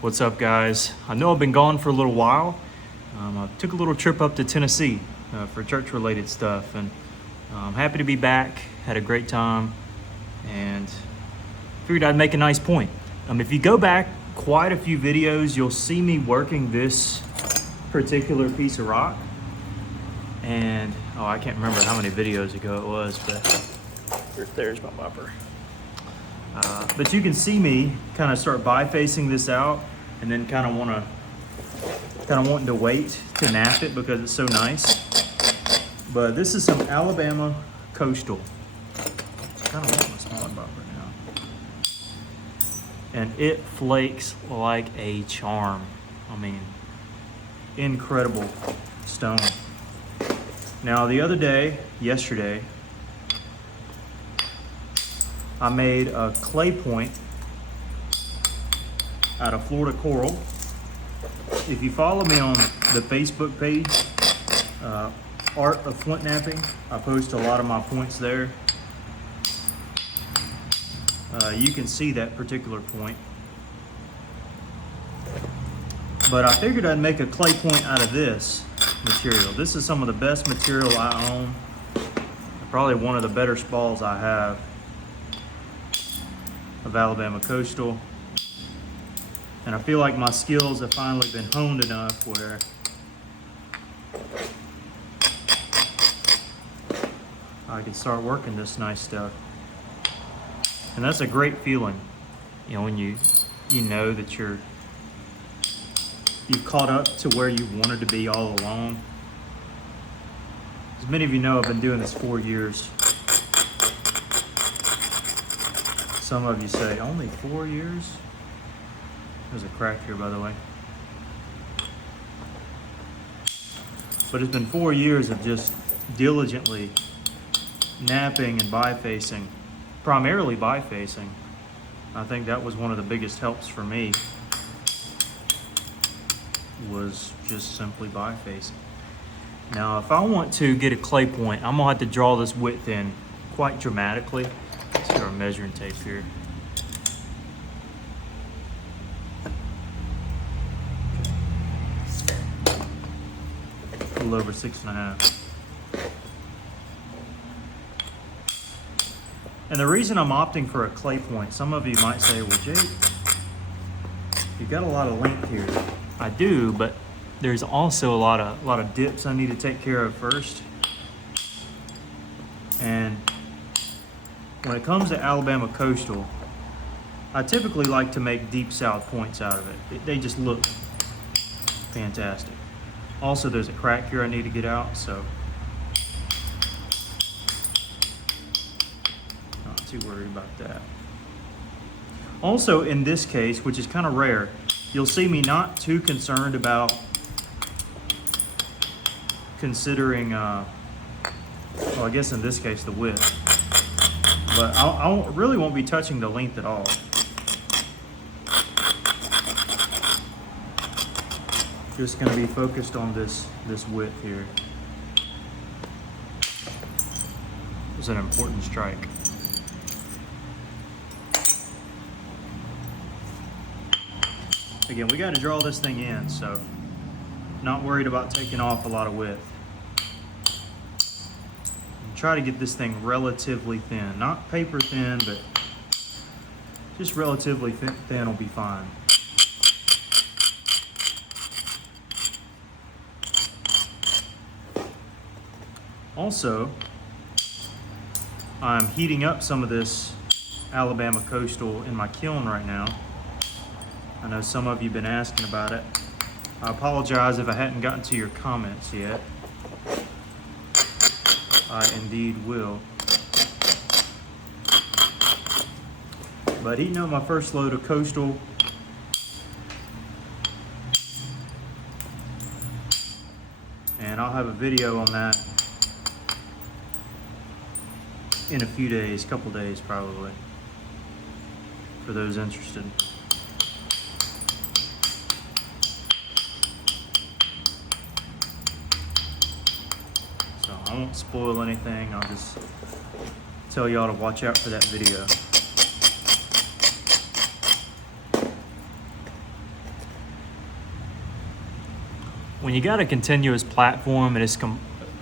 What's up, guys? I know I've been gone for a little while. I took a little trip up to Tennessee for church-related stuff, and I'm happy to be back. Had a great time, and figured I'd make a nice point. If you go back quite a few videos, you'll see me working this particular piece of rock. And I can't remember how many videos ago it was, but there's my bumper. But you can see me kind of start bifacing this out, and then kind of wanting to wait to nap it because it's so nice. But this is some Alabama Coastal. Kind of want my smaller bumper now. And it flakes like a charm. I mean, incredible stone. Now the other day, yesterday, I made a clay point out of Florida coral. If you follow me on the Facebook page, Art of Flint-Knapping, I post a lot of my points there. You can see that particular point. But I figured I'd make a clay point out of this material. This is some of the best material I own. Probably one of the better spalls I have of Alabama Coastal. And I feel like my skills have finally been honed enough where I can start working this nice stuff. And that's a great feeling, when you know that you've caught up to where you wanted to be all along. As many of you know, I've been doing this 4 years. Some of you say, only 4 years? There's a crack here, by the way. But it's been 4 years of just diligently napping and bifacing, primarily bifacing. I think that was one of the biggest helps for me, was just simply bifacing. Now, if I want to get a clay point, I'm gonna have to draw this width in quite dramatically. Let's get our measuring tape here. A little over 6.5. And the reason I'm opting for a clay point, some of you might say, well, Jake, you've got a lot of length here. I do, but there's also a lot of dips I need to take care of first. And when it comes to Alabama Coastal, I typically like to make deep south points out of it. They just look fantastic. Also, there's a crack here I need to get out, so not too worried about that. Also, in this case, which is kind of rare, you'll see me not too concerned about considering, well, I guess in this case, the width. But I really won't be touching the length at all. Just going to be focused on this width here. It's an important strike. Again, we got to draw this thing in, so not worried about taking off a lot of width. And try to get this thing relatively thin. Not paper thin, but just relatively thin will be fine. Also, I'm heating up some of this Alabama Coastal in my kiln right now. I know some of you have been asking about it. I apologize if I hadn't gotten to your comments yet. I indeed will. But heating up my first load of Coastal. And I'll have a video on that in a few days, couple days probably, for those interested. So I won't spoil anything, I'll just tell y'all to watch out for that video. when you got a continuous platform and it's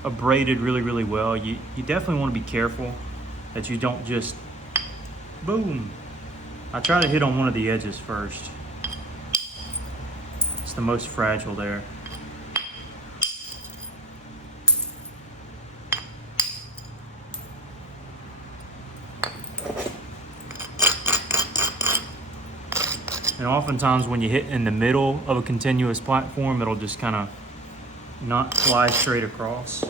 abraded really, really well, you definitely want to be careful that you don't just, boom. I try to hit on one of the edges first. It's the most fragile there. And oftentimes when you hit in the middle of a continuous platform, it'll just kind of not fly straight across.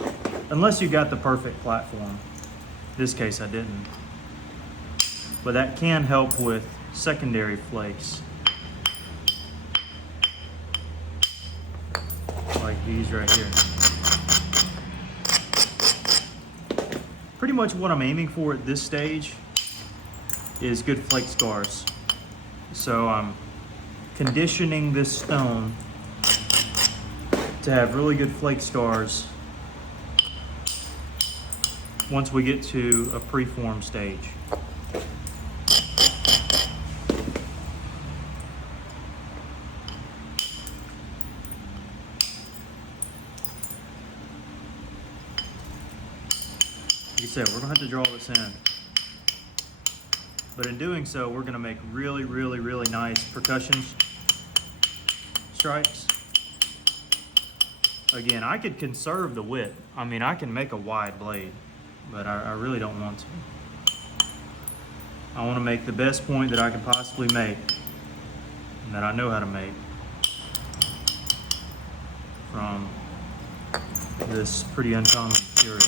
Unless you got the perfect platform. In this case, I didn't. But that can help with secondary flakes. Like these right here. Pretty much what I'm aiming for at this stage is good flake scars. So I'm conditioning this stone to have really good flake scars once we get to a preform stage. Like I said, we're gonna have to draw this in. But in doing so, we're gonna make really, really, really nice percussion strikes. Again, I could conserve the width. I mean, I can make a wide blade, but I really don't want to. I wanna make the best point that I can possibly make, and that I know how to make, from this pretty uncommon material.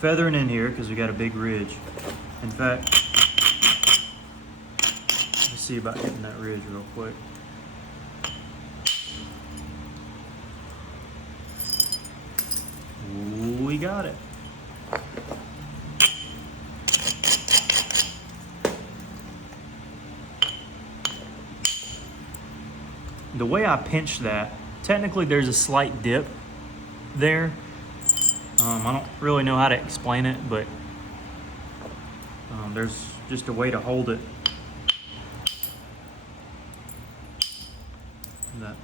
Feathering in here because we got a big ridge. In fact, let's see about hitting that ridge real quick. Ooh, we got it. The way I pinch that, technically there's a slight dip there. I don't really know how to explain it, but there's just a way to hold it that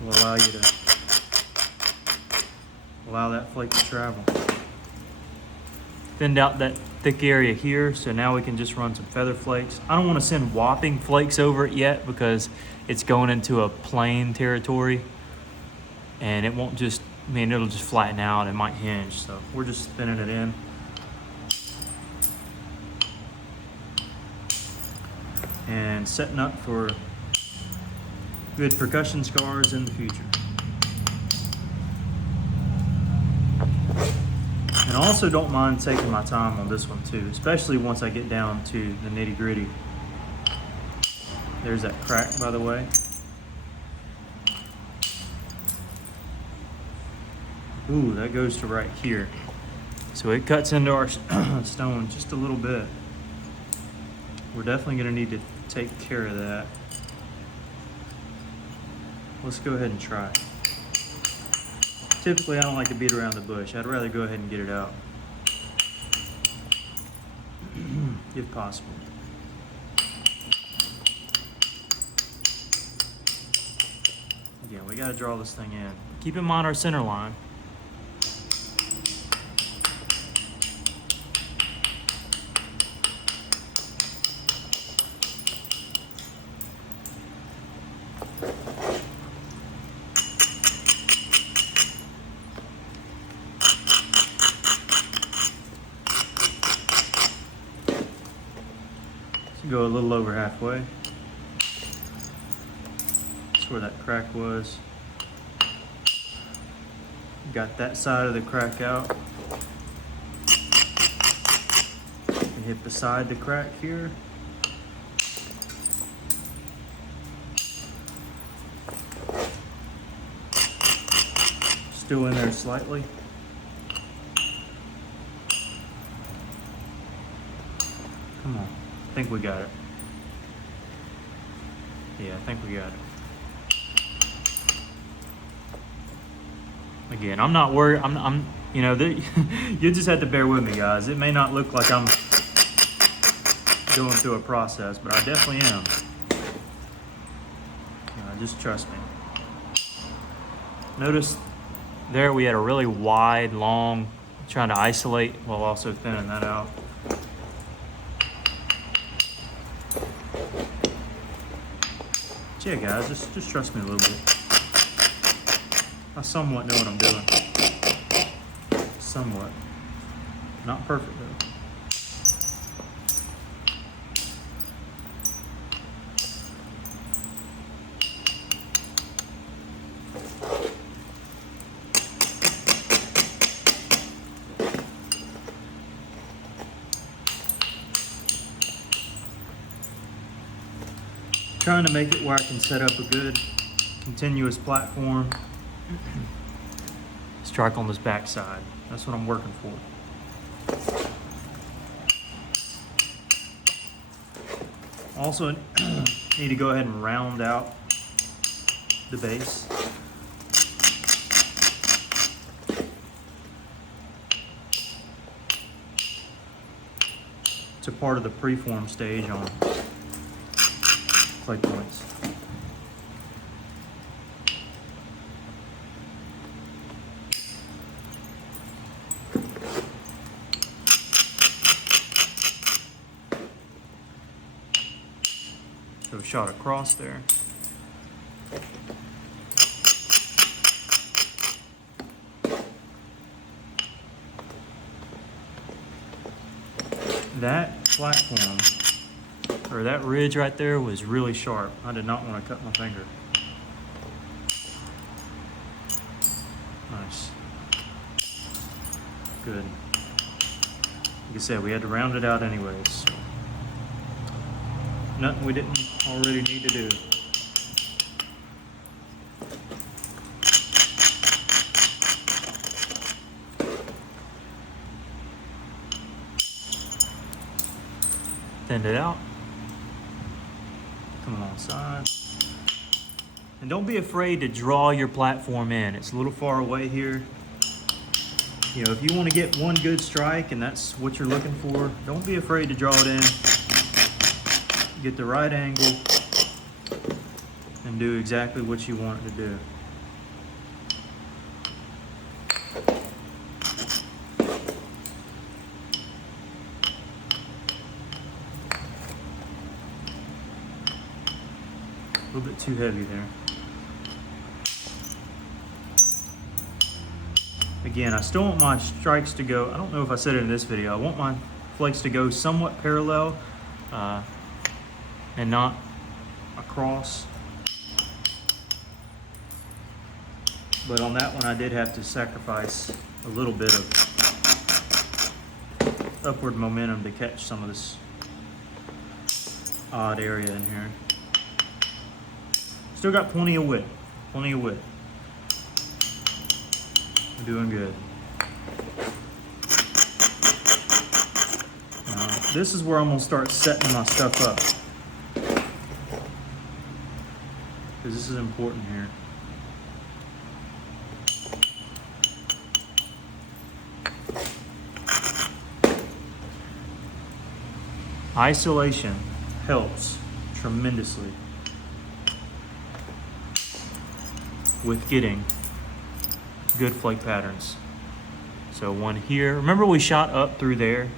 will allow you to allow that flake to travel. Thinned out that thick area here, so now we can just run some feather flakes. I don't want to send whopping flakes over it yet because it's going into a plane territory, and it won't just, I mean, it'll just flatten out. It might hinge, so we're just spinning it in. And setting up for good percussion scars in the future. And I also don't mind taking my time on this one too, especially once I get down to the nitty gritty. There's that crack, by the way. Ooh, that goes to right here. So it cuts into our stone just a little bit. We're definitely gonna need to take care of that. Let's go ahead and try. Typically, I don't like to beat around the bush. I'd rather go ahead and get it out, if possible. Again, we gotta draw this thing in. Keep in mind our center line. Go a little over halfway. That's where that crack was. Got that side of the crack out. And hit beside the crack here. Still in there slightly. Come on. I think we got it. Yeah, I think we got it. Again, I'm not worried. I'm you know, you just have to bear with me, guys. It may not look like I'm going through a process, but I definitely am. Just trust me. Notice there we had a really wide, long, trying to isolate while also thinning that out. But yeah, guys, just trust me a little bit. I somewhat know what I'm doing. Somewhat. Not perfect though. Trying to make it where I can set up a good continuous platform. Strike on this back side. That's what I'm working for. Also need to go ahead and round out the base. It's a part of the preform stage on clay points. So shot across there. That platform, or that ridge right there, was really sharp. I did not want to cut my finger. Nice. Good. Like I said, we had to round it out anyways. So nothing we didn't already need to do. Thinned it out. Come alongside. And don't be afraid to draw your platform in. It's a little far away here. You know, if you want to get one good strike and that's what you're looking for, don't be afraid to draw it in. Get the right angle and do exactly what you want it to do. A little bit too heavy there. Again, I still want my strikes to go, I don't know if I said it in this video, I want my flakes to go somewhat parallel and not across. But on that one, I did have to sacrifice a little bit of upward momentum to catch some of this odd area in here. Still got plenty of width, plenty of width. I'm doing good. Now, this is where I'm gonna start setting my stuff up, because this is important here. Isolation helps tremendously with getting good flake patterns. So one here, remember we shot up through there?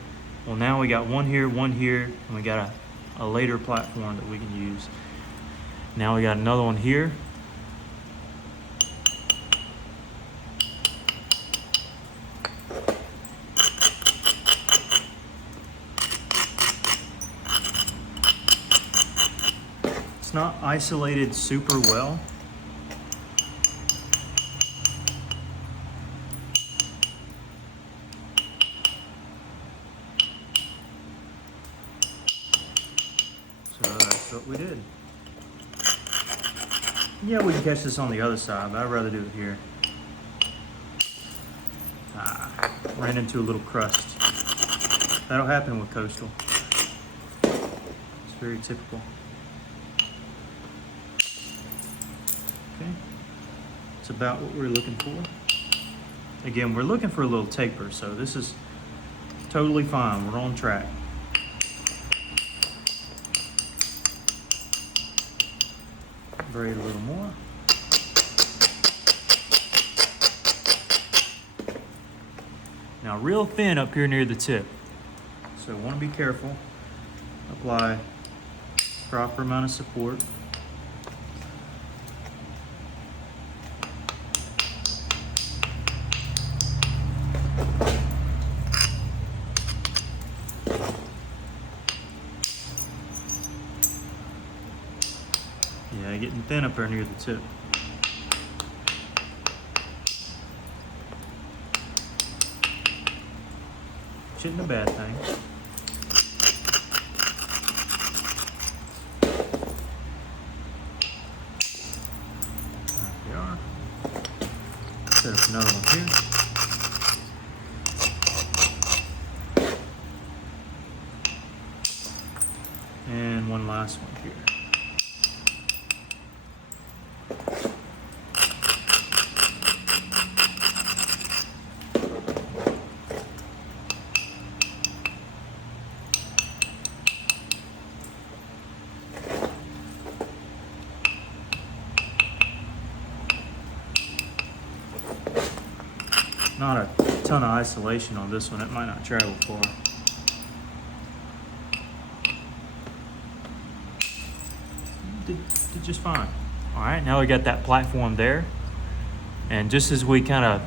Well, now we got one here, and we got a later platform that we can use. Now we got another one here. It's not isolated super well. What we did. Yeah, we can catch this on the other side, but I'd rather do it here. Ran into a little crust. That'll happen with coastal. It's very typical. Okay, it's about what we're looking for. Again, we're looking for a little taper, so this is totally fine. We're on track. Braid a little more. Now real thin up here near the tip. So want to be careful. Apply proper amount of support. Yeah, getting thin up there near the tip. Which isn't a bad thing. There we are. Set up another one here. And one last one here. Not a ton of isolation on this one. It might not travel far. Did just fine. All right, now we got that platform there. And just as we kind of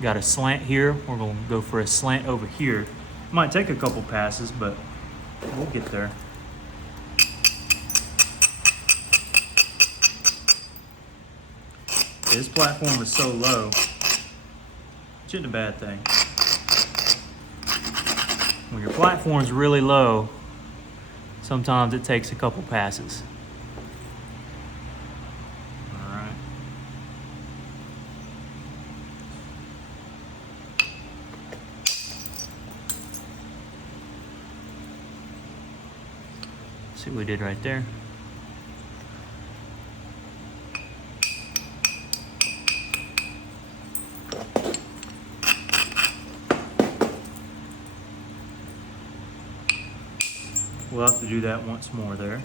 got a slant here, we're going to go for a slant over here. Might take a couple passes, but we'll get there. This platform is so low, which isn't a bad thing. When your platform's really low, sometimes it takes a couple passes. All right. See what we did right there. We'll have to do that once more there.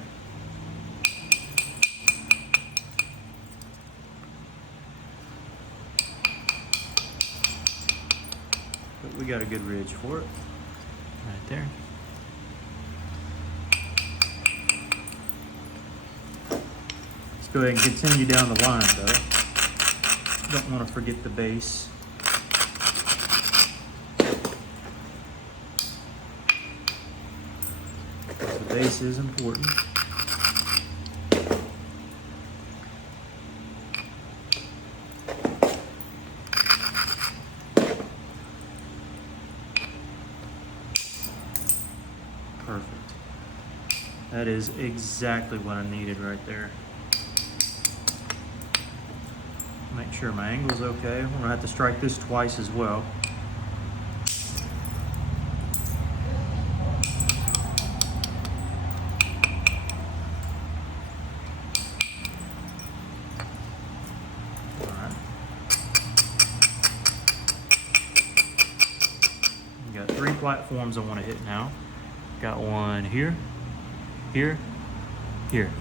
But we got a good ridge for it. Right there. Let's go ahead and continue down the line though. Don't want to forget the base. Base is important. Perfect. That is exactly what I needed right there. Make sure my angle's okay. I'm gonna have to strike this twice as well. Platforms I want to hit now. Got one here, here, here.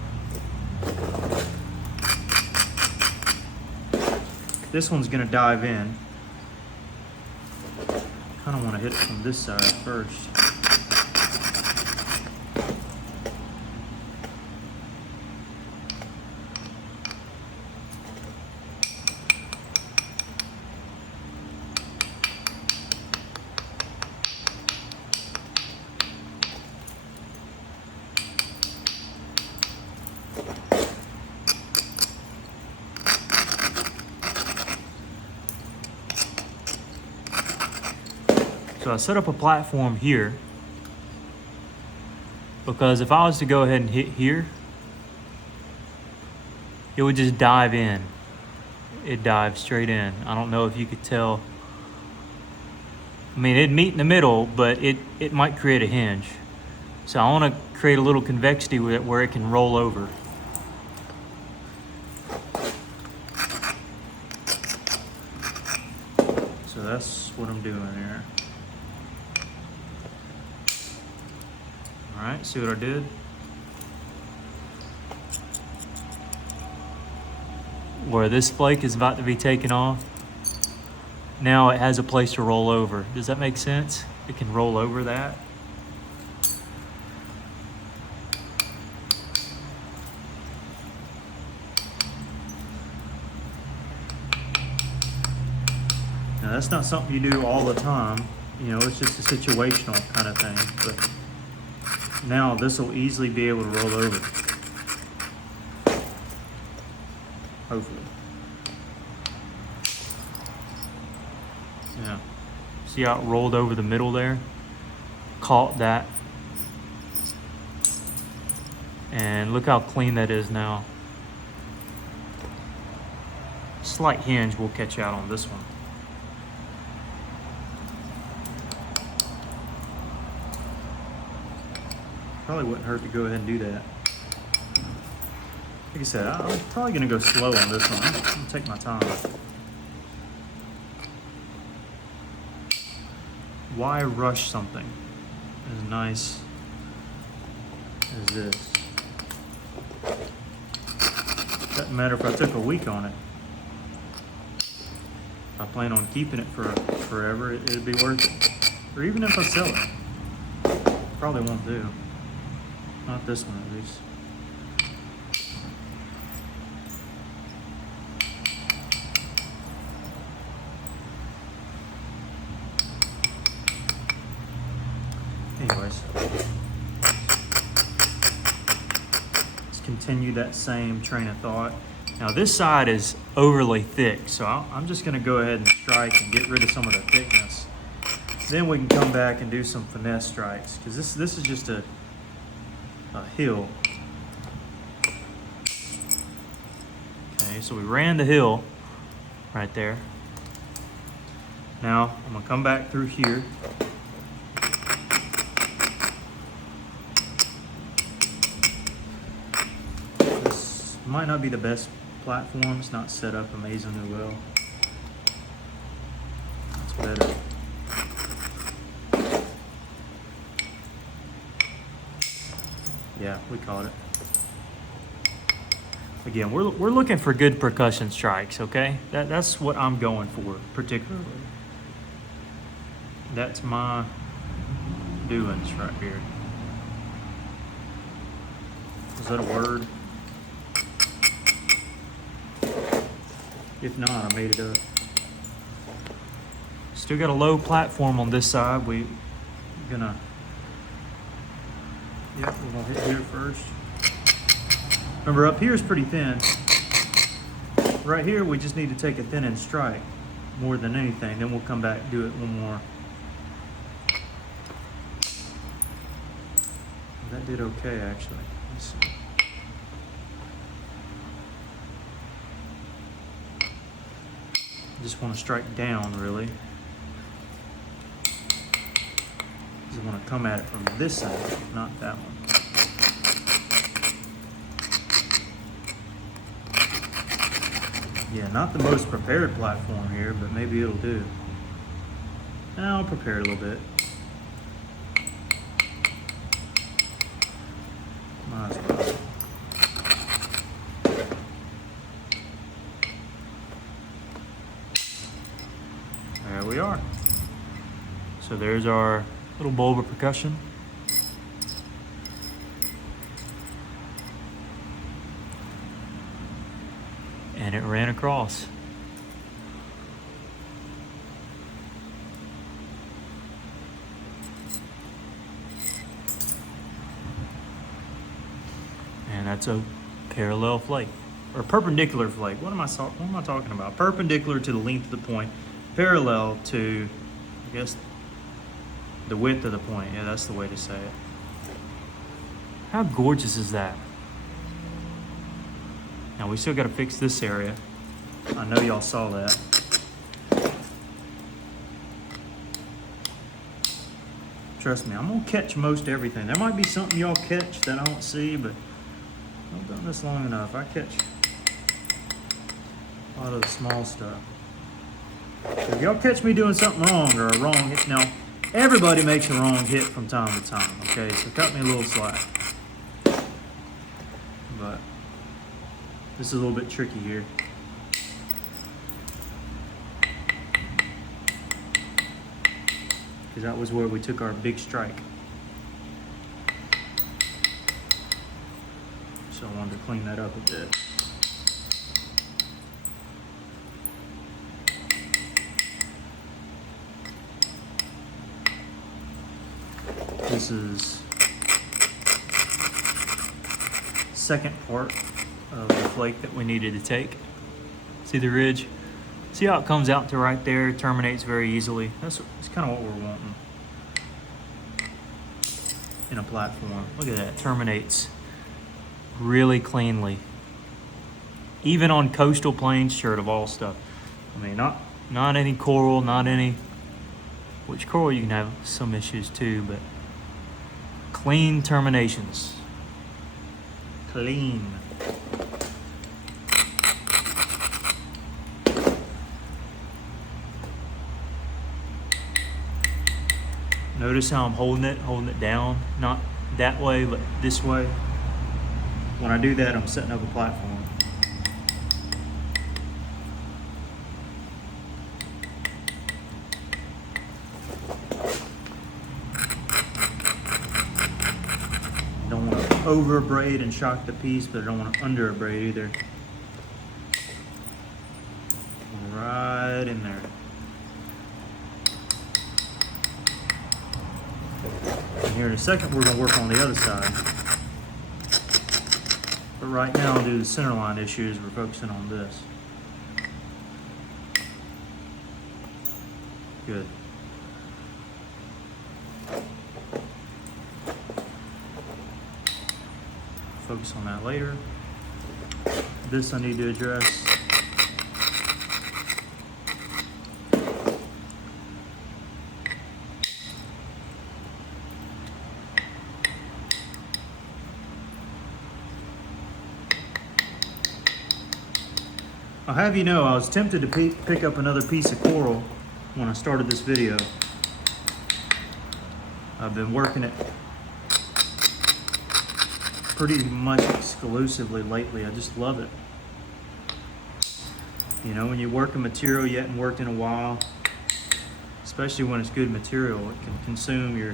This one's going to dive in. Kind of want to hit it from this side first. So I set up a platform here because if I was to go ahead and hit here, it would just dive in. It dives straight in. I don't know if you could tell. I mean, it'd meet in the middle, but it might create a hinge. So I want to create a little convexity with it where it can roll over. So that's what I'm doing here. All right, see what I did? where this flake is about to be taken off, now it has a place to roll over. Does that make sense? It can roll over that. Now that's not something you do all the time, you know, it's just a situational kind of thing, but now this will easily be able to roll over. Hopefully. Yeah. See how it rolled over the middle there? Caught that. And look how clean that is now. Slight hinge will catch out on this one. Probably wouldn't hurt to go ahead and do that. Like I said, I'm probably gonna go slow on this one. I'm gonna take my time. Why rush something as nice as this? Doesn't matter if I took a week on it. If I plan on keeping it for forever, it'd be worth it. Or even if I sell it, probably won't do. Not this one, at least. Anyways, let's continue that same train of thought. Now this side is overly thick, so I'm just gonna go ahead and strike and get rid of some of the thickness. Then we can come back and do some finesse strikes, because this is just a hill. Okay, so we ran the hill right there. Now I'm gonna come back through here. This might not be the best platform. It's not set up amazingly well. It's better. Yeah, we caught it. Again, we're looking for good percussion strikes, okay? That's what I'm going for, particularly. That's my doings right here. Is that a word? If not, I made it up. Still got a low platform on this side. We're gonna hit here first. Remember, up here is pretty thin. Right here, we just need to take a thin and strike more than anything. Then we'll come back and do it one more. That did okay, actually. Let's see. Just want to strike down, really. Just want to come at it from this side, not that one. Yeah, not the most prepared platform here, but maybe it'll do. I'll prepare it a little bit. Might as well. There we are. So there's our little bulb of percussion. And it ran across. And that's a parallel flake, or perpendicular flake. What am I talking about? Perpendicular to the length of the point, parallel to, I guess, the width of the point. Yeah, that's the way to say it. How gorgeous is that? Now we still got to fix this area. I know y'all saw that. Trust me, I'm gonna catch most everything. There might be something y'all catch that I don't see, but I've done this long enough. I catch a lot of the small stuff. If y'all catch me doing something wrong or a wrong hit, now everybody makes a wrong hit from time to time, okay? So cut me a little slack. But this is a little bit tricky here. because that was where we took our big strike. So I wanted to clean that up a bit. This is second part of the flake that we needed to take. See the ridge? See how it comes out to right there, terminates very easily. That's kind of what we're wanting in a platform. Look at that, terminates really cleanly. Even on coastal plains chert of all stuff. I mean, not any coral, not any, which coral you can have some issues too, but clean terminations. Clean. Notice how I'm holding it down, not that way, but this way. When I do that, I'm setting up a platform. Don't want to over abrade and shock the piece, but I don't want to under abrade either. Right in there. And here in a second, we're going to work on the other side. But right now, due to the center line issues, we're focusing on this. Good. Focus on that later. This I need to address. I'll have you know, I was tempted to pick up another piece of coral when I started this video. I've been working it pretty much exclusively lately. I just love it. You know, when you work a material you hadn't worked in a while, especially when it's good material, it can consume your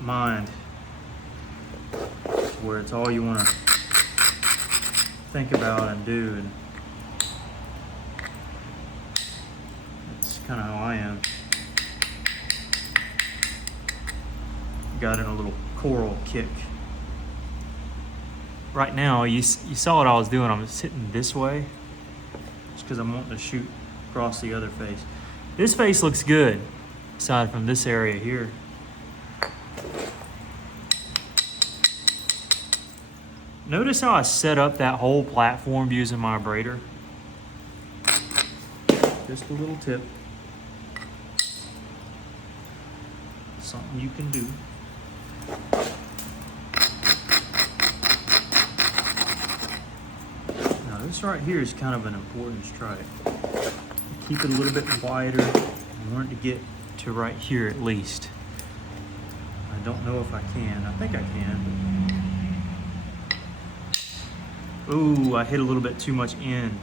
mind where it's all you want to think about and do, and that's kind of how I am. Got in a little coral kick. Right now, you saw what I was doing. I'm sitting this way just because I'm wanting to shoot across the other face. This face looks good, aside from this area here. Notice how I set up that whole platform using my abrader. Just a little tip. Something you can do. Now this right here is kind of an important strike. Keep it a little bit wider. I want it to get to right here at least. I don't know if I can. I think I can. Ooh, I hit a little bit too much in.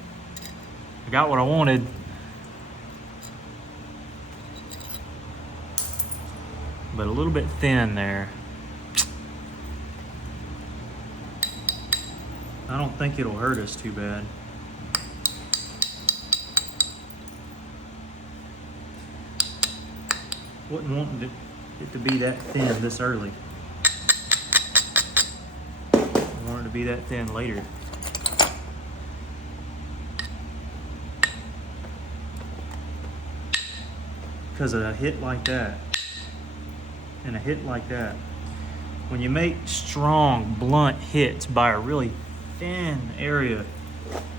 I got what I wanted. But a little bit thin there. I don't think it'll hurt us too bad. Wouldn't want it to be that thin this early. I want it to be that thin later. Because of a hit like that and a hit like that, when you make strong, blunt hits by a really thin area,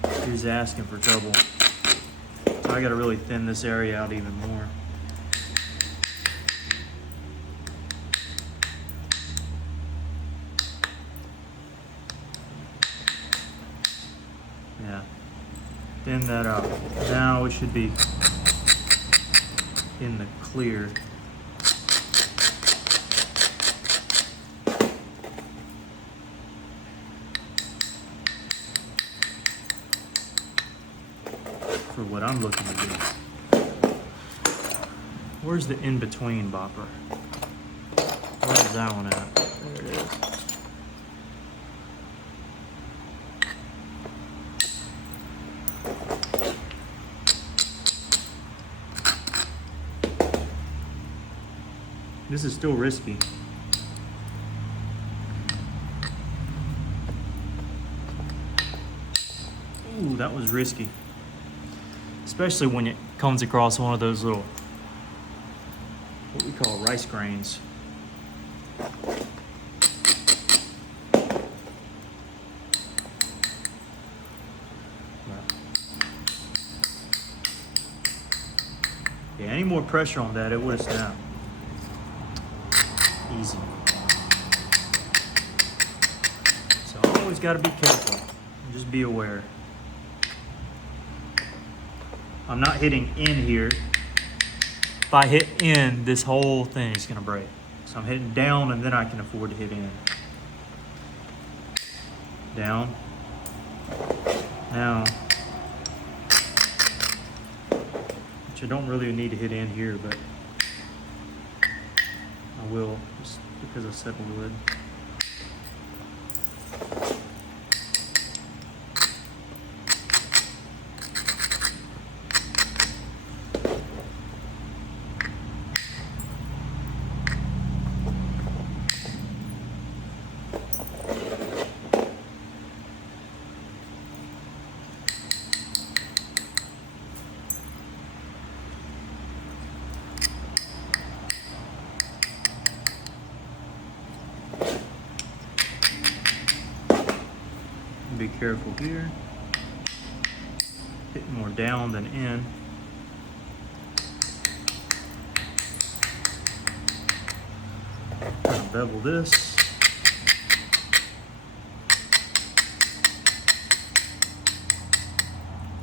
you're just asking for trouble. So I got to really thin this area out even more. Yeah, thin that out. Now we should be in the clear. For what I'm looking to do. Where's the in-between bopper? Where's that one at? There it is. This is still risky. Ooh, that was risky. Especially when it comes across one of those little, what we call rice grains. Yeah, any more pressure on that, it would have snapped. Easy. So always got to be careful and just be aware. I'm not hitting in here. If I hit in, this whole thing is going to break. So I'm hitting down and then I can afford to hit in. Down. Now. Which I don't really need to hit in here, but I will, just because I said I would. Be careful here. Hitting more down than in. I'll bevel this.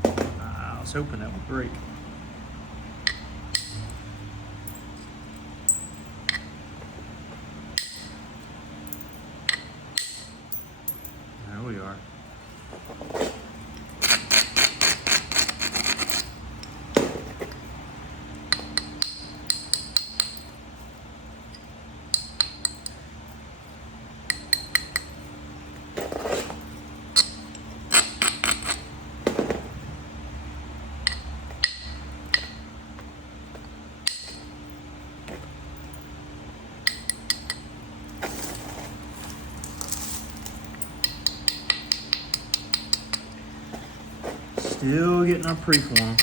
I was hoping that would break. There we are. Still getting our preform.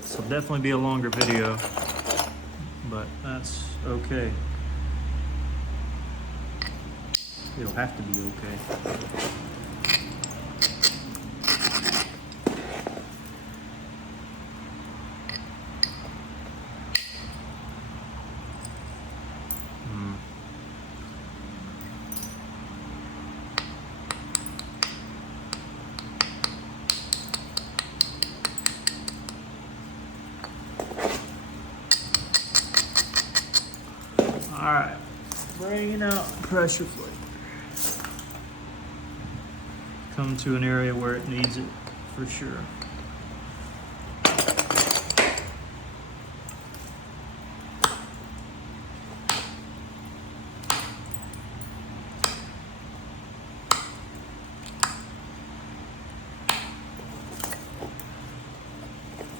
This will definitely be a longer video, but that's okay. It'll have to be okay. All right, bringing out pressure plate. Come to an area where it needs it for sure.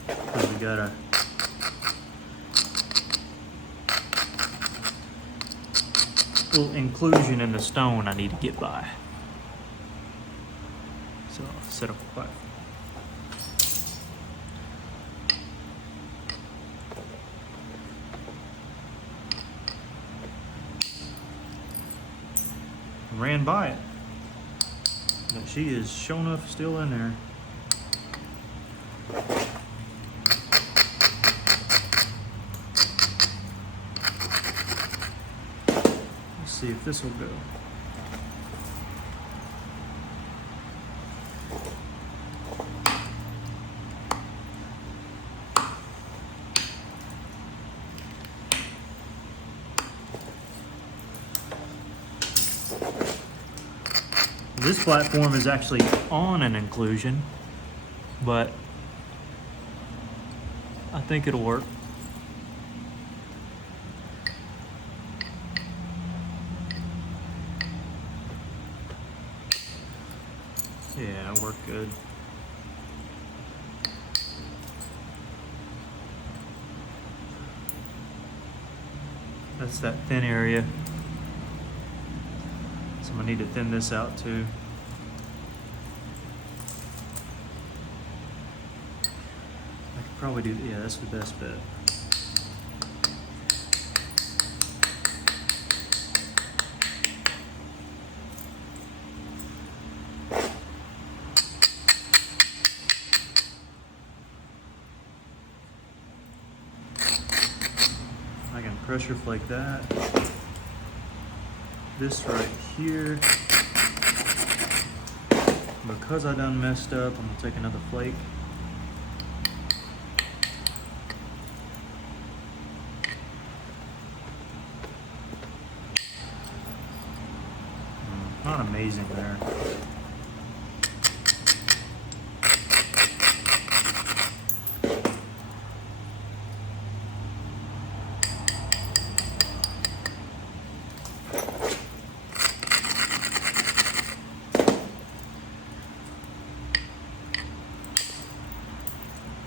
Because we got a little inclusion in the stone I need to get by. So I'll set up a platform. Ran by it, but she is sure enough still in there. See if this will go. This platform is actually on an inclusion, but I think it'll work. Yeah, it'll work good. That's that thin area. So I'm gonna need to thin this out too. I could probably do, yeah, that's the best bet. I can pressure flake that. This right here. Because I done messed up, I'm gonna take another flake. Not amazing there.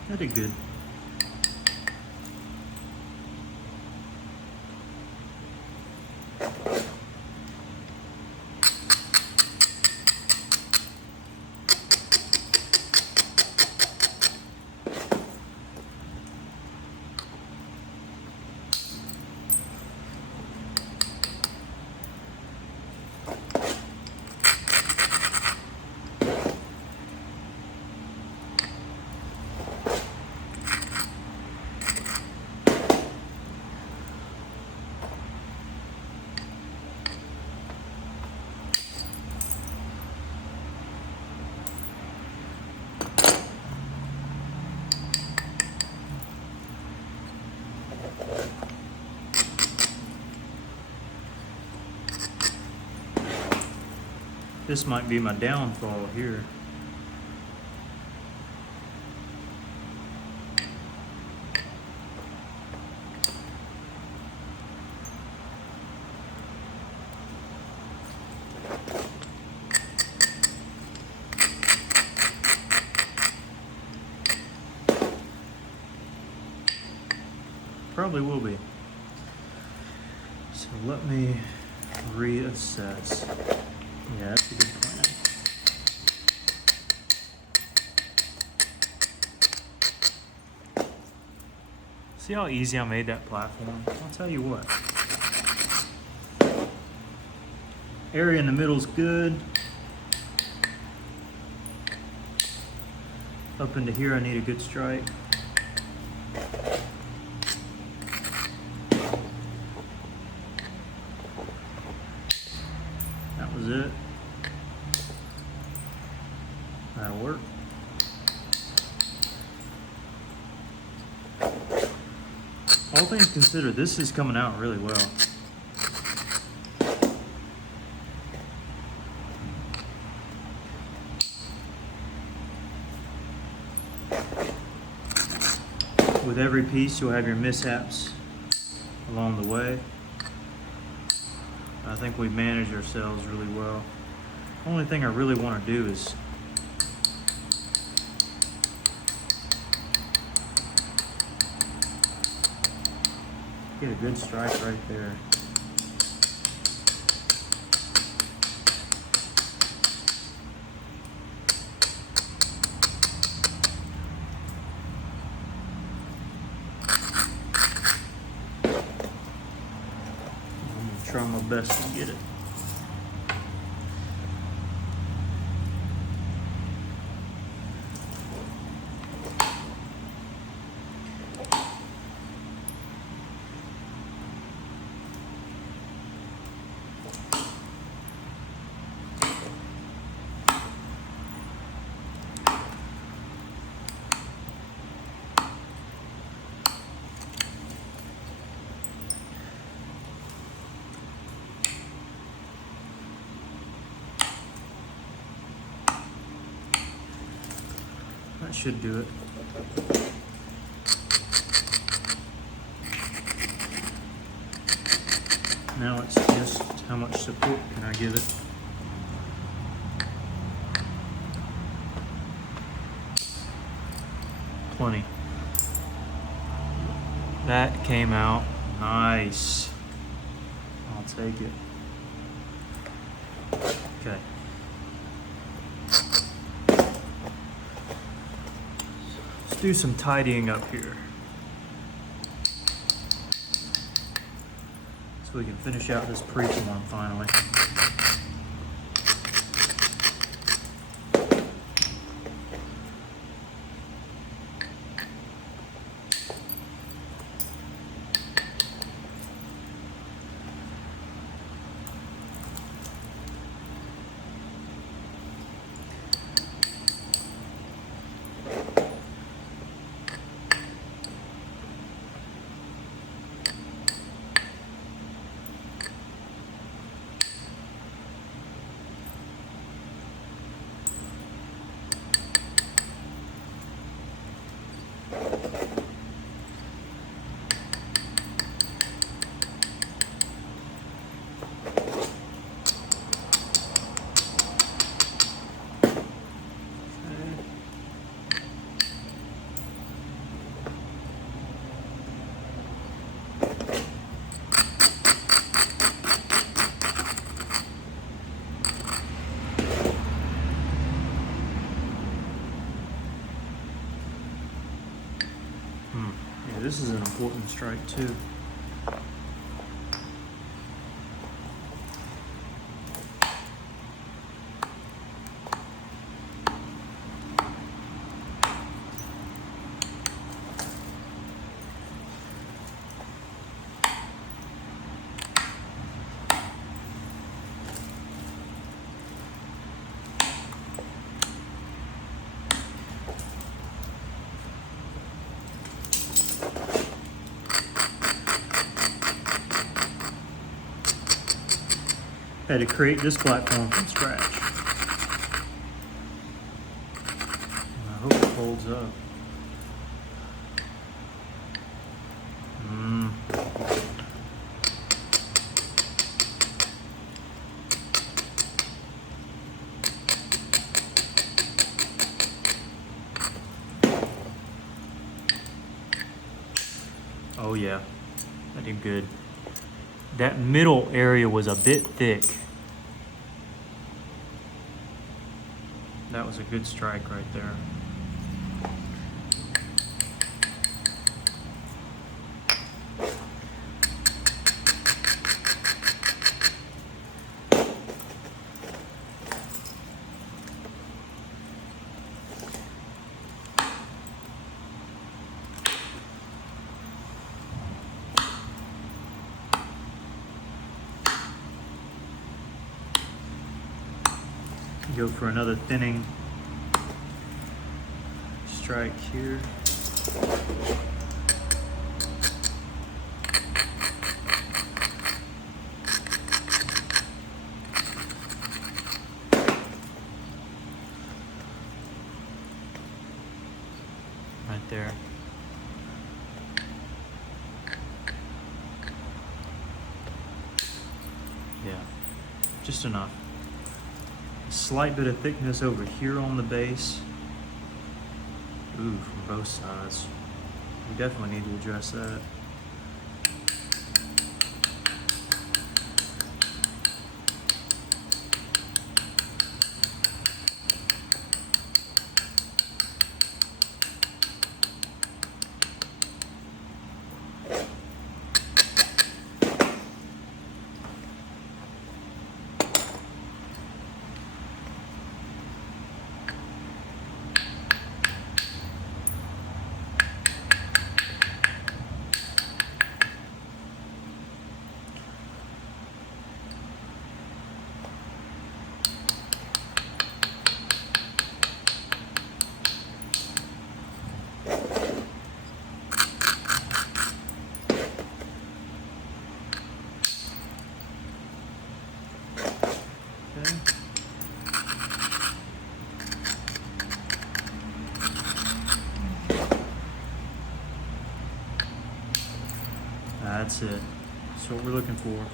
That did good. This might be my downfall here. Probably will be. So let me reassess. Yeah, that's a good plan. See how easy I made that platform? I'll tell you what. Area in the middle is good. Up into here, I need a good strike. That was it. That'll work. All things considered, this is coming out really well. With every piece, you'll have your mishaps along the way. I think we've managed ourselves really well. The only thing I really want to do is get a good strike right there. Try my best to get it. That should do it. Now it's just how much support can I give it. Plenty. That came out nice. I'll take it. Okay. Let's do some tidying up here, so we can finish out this pre-form finally. Yeah, this is an important strike too. Had to create this platform from scratch. And I hope it holds up. Oh yeah, I did good. That middle area was a bit thick. That was a good strike right there. Go for another thinning strike here. Right there. Yeah, just enough. Slight bit of thickness over here on the base. Ooh, from both sides. We definitely need to address that. that's it. That's what we're looking for.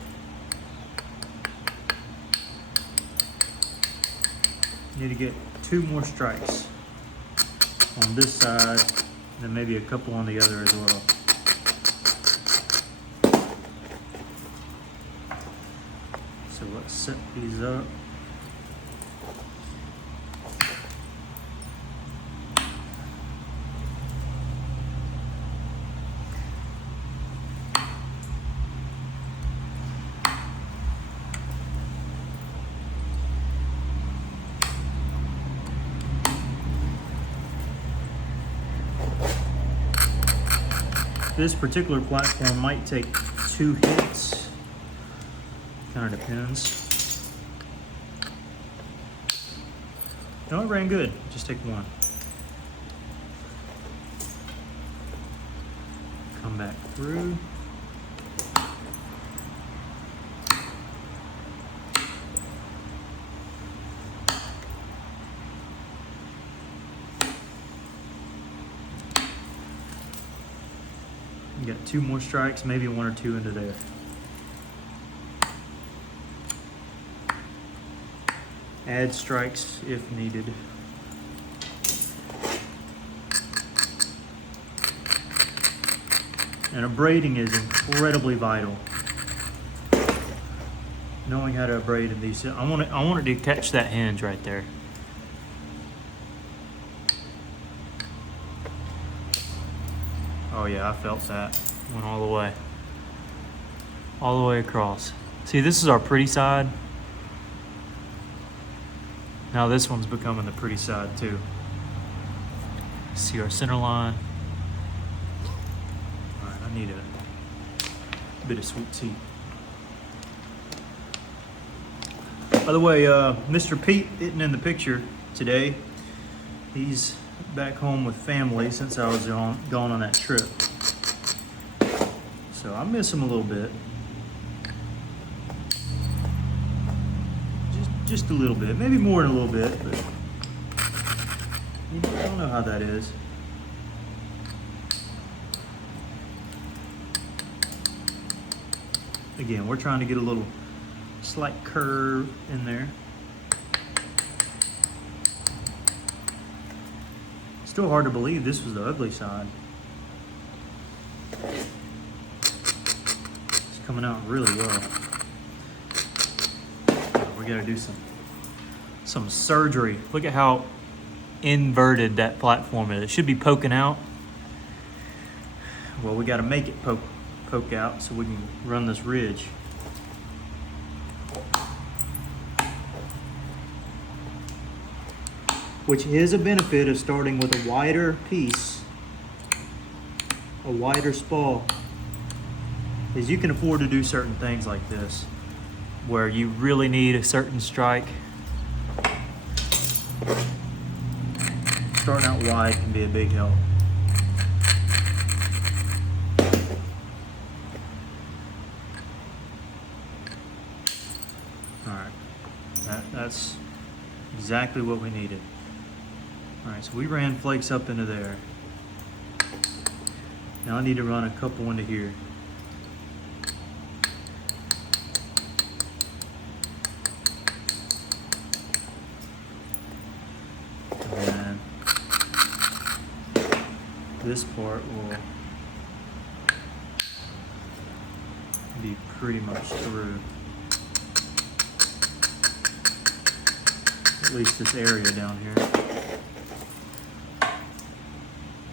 Need to get 2 more strikes on this side, and then maybe a couple on the other as well. So let's set these up. This particular platform might take 2 hits. Kind of depends. No, it ran good. Just take 1. Come back through. You got 2 more strikes, maybe 1 or 2 into there. Add strikes if needed. And abrading is incredibly vital. Knowing how to abrade in these, I want it to catch that hinge right there. Oh yeah, I felt that. Went all the way. All the way across. See, this is our pretty side. Now this one's becoming the pretty side too. See our center line. All right, I need a bit of sweet tea. By the way, Mr. Pete isn't in the picture today. He's back home with family since I was gone on that trip. So I miss him a little bit. Just a little bit, maybe more than a little bit, but I don't know how that is. Again, we're trying to get a little slight curve in there. Still hard to believe this was the ugly side. It's coming out really well. We gotta do some surgery. Look at how inverted that platform is. It should be poking out. Well, we gotta make it poke out so we can run this ridge. Which is a benefit of starting with a wider piece, a wider spall, is you can afford to do certain things like this, where you really need a certain strike. Starting out wide can be a big help. All right, that's exactly what we needed. All right, so we ran flakes up into there. Now I need to run a couple into here. And then this part will be pretty much through. At least this area down here.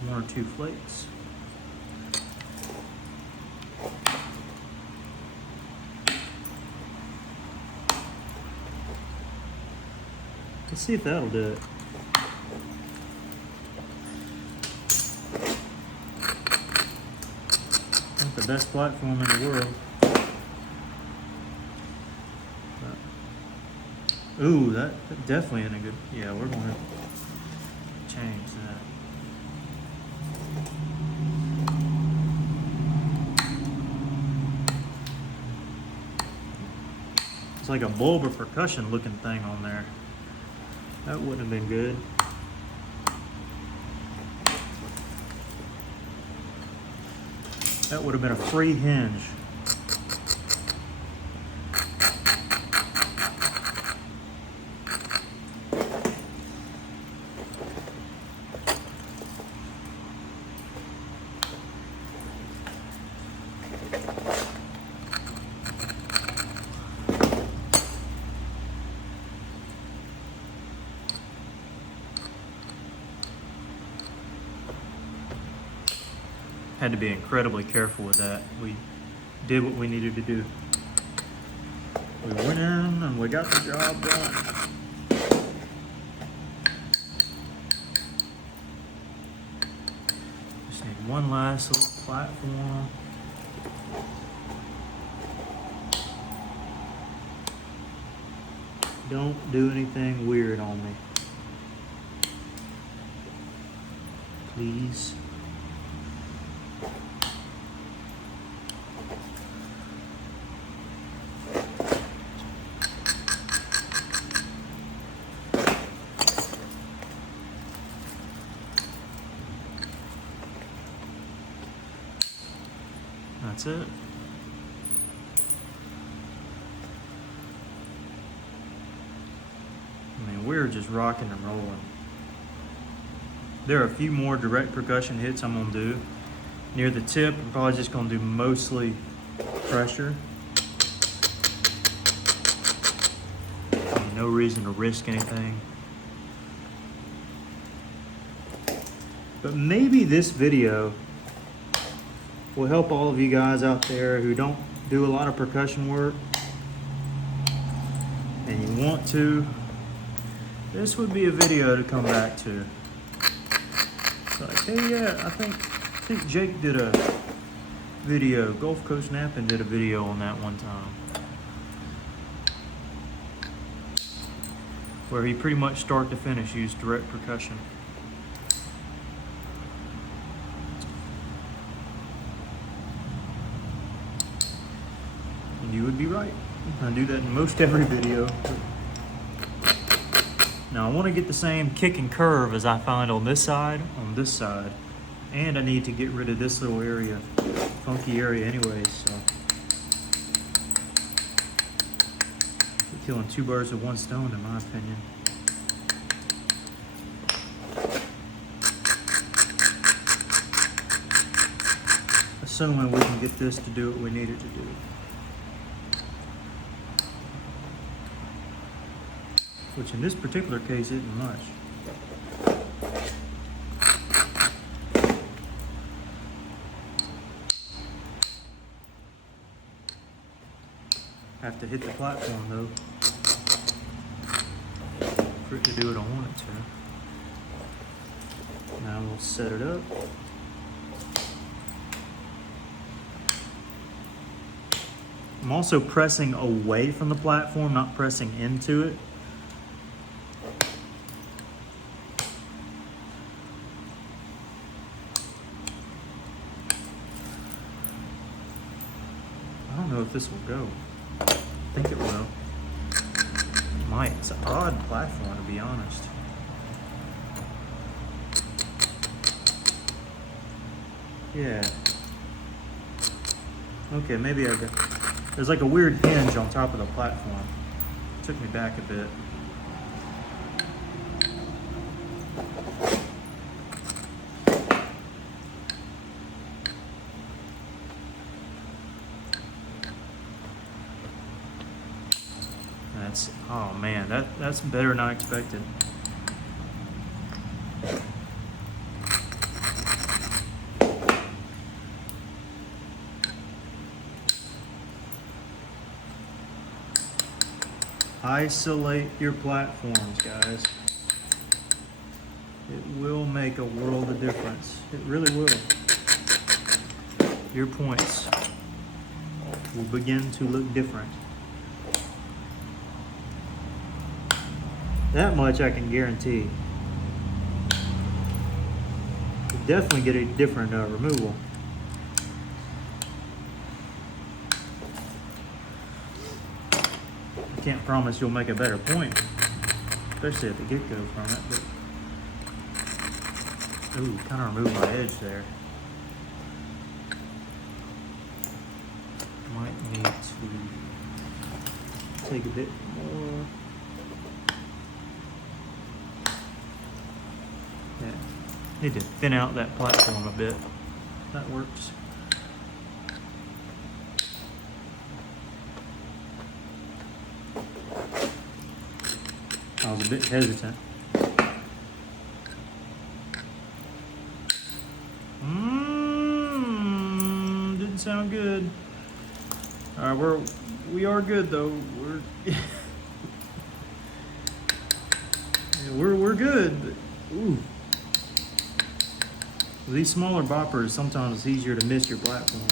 1 or 2 flakes. Let's see if that'll do it. Not the best platform in the world. But, ooh, that definitely isn't a good. Yeah, we're going to change that. It's like a bulb or percussion looking thing on there. That wouldn't have been good. That would have been a free hinge. Had to be incredibly careful with that. We did what we needed to do. We went in and we got the job done. Just need one last little platform. Don't do anything weird on me. Please. That's it. I mean, we're just rocking and rolling. There are a few more direct percussion hits I'm gonna do. Near the tip, I'm probably just gonna do mostly pressure. I mean, no reason to risk anything. But maybe this video will help all of you guys out there who don't do a lot of percussion work and you want to. This would be a video to come back to. It's like, hey, yeah, I think Jake did a video. Gulf Coast Knapping did a video on that one time, where he pretty much start to finish used direct percussion. You would be right. I do that in most every video. Now I want to get the same kick and curve as I find on this side, and I need to get rid of this little area, funky area anyways, so. We're killing two birds with one stone in my opinion. Assuming we can get this to do what we need it to do. Which in this particular case isn't much. Have to hit the platform though, for it to do what I want it to. Now we'll set it up. I'm also pressing away from the platform, not pressing into it. I don't know if this will go. I think it will. It might. It's an odd platform, to be honest. Yeah. Okay, maybe I got... There's like a weird hinge on top of the platform. It took me back a bit. Oh man, that's better than I expected. Isolate your platforms, guys. It will make a world of difference. It really will. Your points will begin to look different. That much I can guarantee. You'll definitely get a different removal. I can't promise you'll make a better point, especially at the get-go from it. But, ooh, kind of removed my edge there. Might need to take a bit more. Yeah, need to thin out that platform a bit. That works. I was a bit hesitant. Didn't sound good. All right, we are good though. We're good. But, ooh. With these smaller boppers, sometimes it's easier to miss your platform.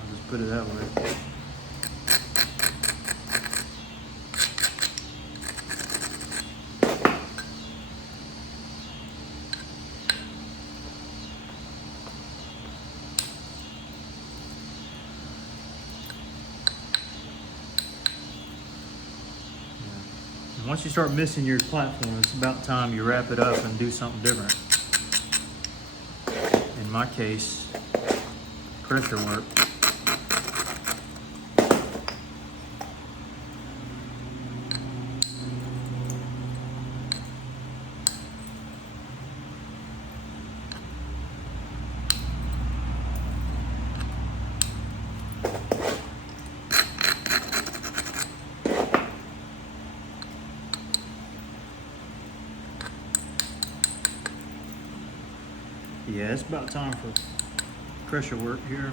I'll just put it that way. Once you start missing your platform, it's about time you wrap it up and do something different. In my case, pressure work. Yeah, it's about time for pressure work here.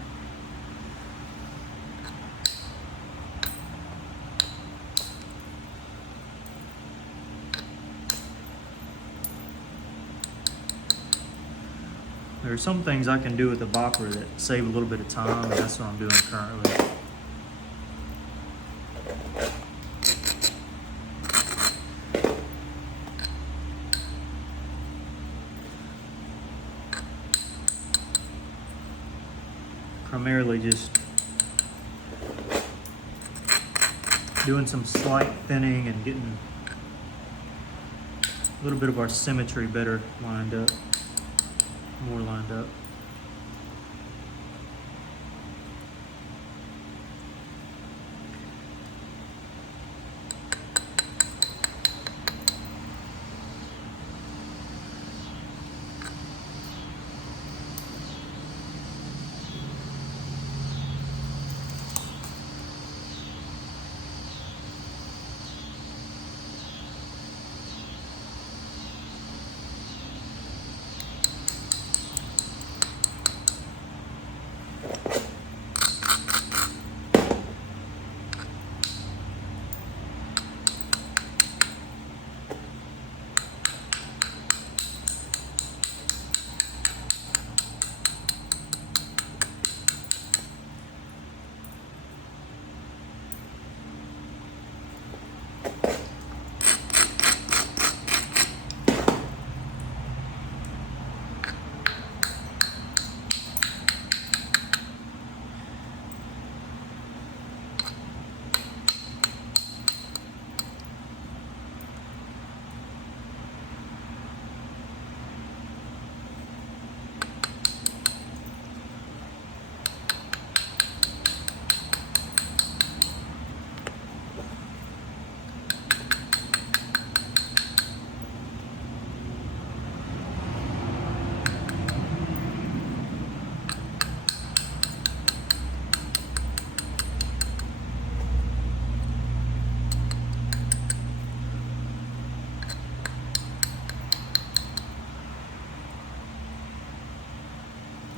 There are some things I can do with the bopper that save a little bit of time, and that's what I'm doing currently. Primarily just doing some slight thinning and getting a little bit of our symmetry better lined up, more lined up.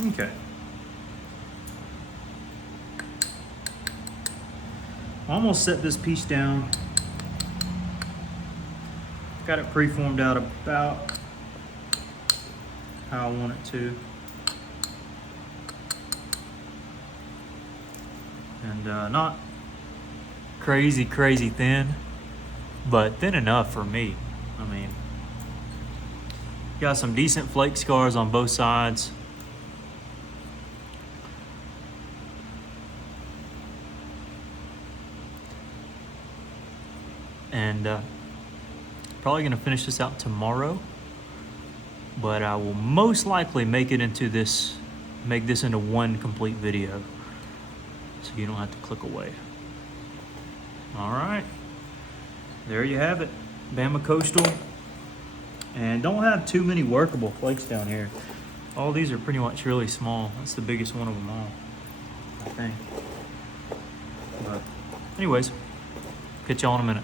Okay. I almost set this piece down. Got it preformed out about how I want it to. And not crazy thin, but thin enough for me. I mean, got some decent flake scars on both sides. And probably gonna finish this out tomorrow, but I will most likely make this into one complete video. so you don't have to click away. All right, there you have it, Bama Coastal. And don't have too many workable flakes down here. All these are pretty much really small. That's the biggest one of them all, I think. But anyways, catch y'all in a minute.